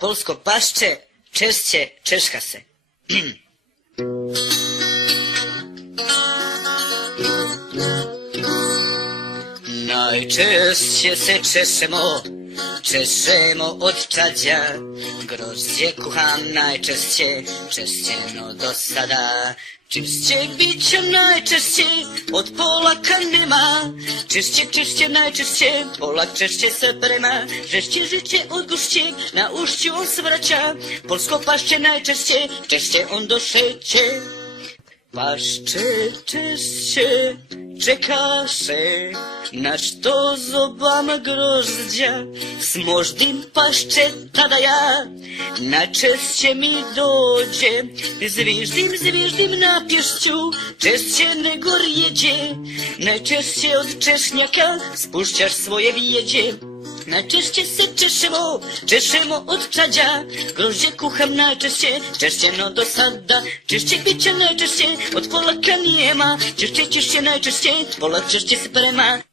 polsko paszcze, czeszcie, češka se. Najczešće se češemo od čađa, grožđe kuham najčešće, no do sada. Čišćeg bića najčešće, od polaka nema, čišće najčešće, polak češće se prema, žešće žiće od gušćeg, na ušću on svraća, polsko pašće najčešće, češće on došeće. Pašće češće čekaše, na što zobama grožđa, s moždim pašće tada ja, najčešće mi dođe, zviždim na pješću, češće nego rijeđe, najčešće od češnjaka spušćaš svoje vijeđe. Najčešće se češemo od čađa, grožđe kuham najčešće, češće no do sada. Čišćeg bića najčešće, od polaka nijema, češće najčešće, polak češće se prema.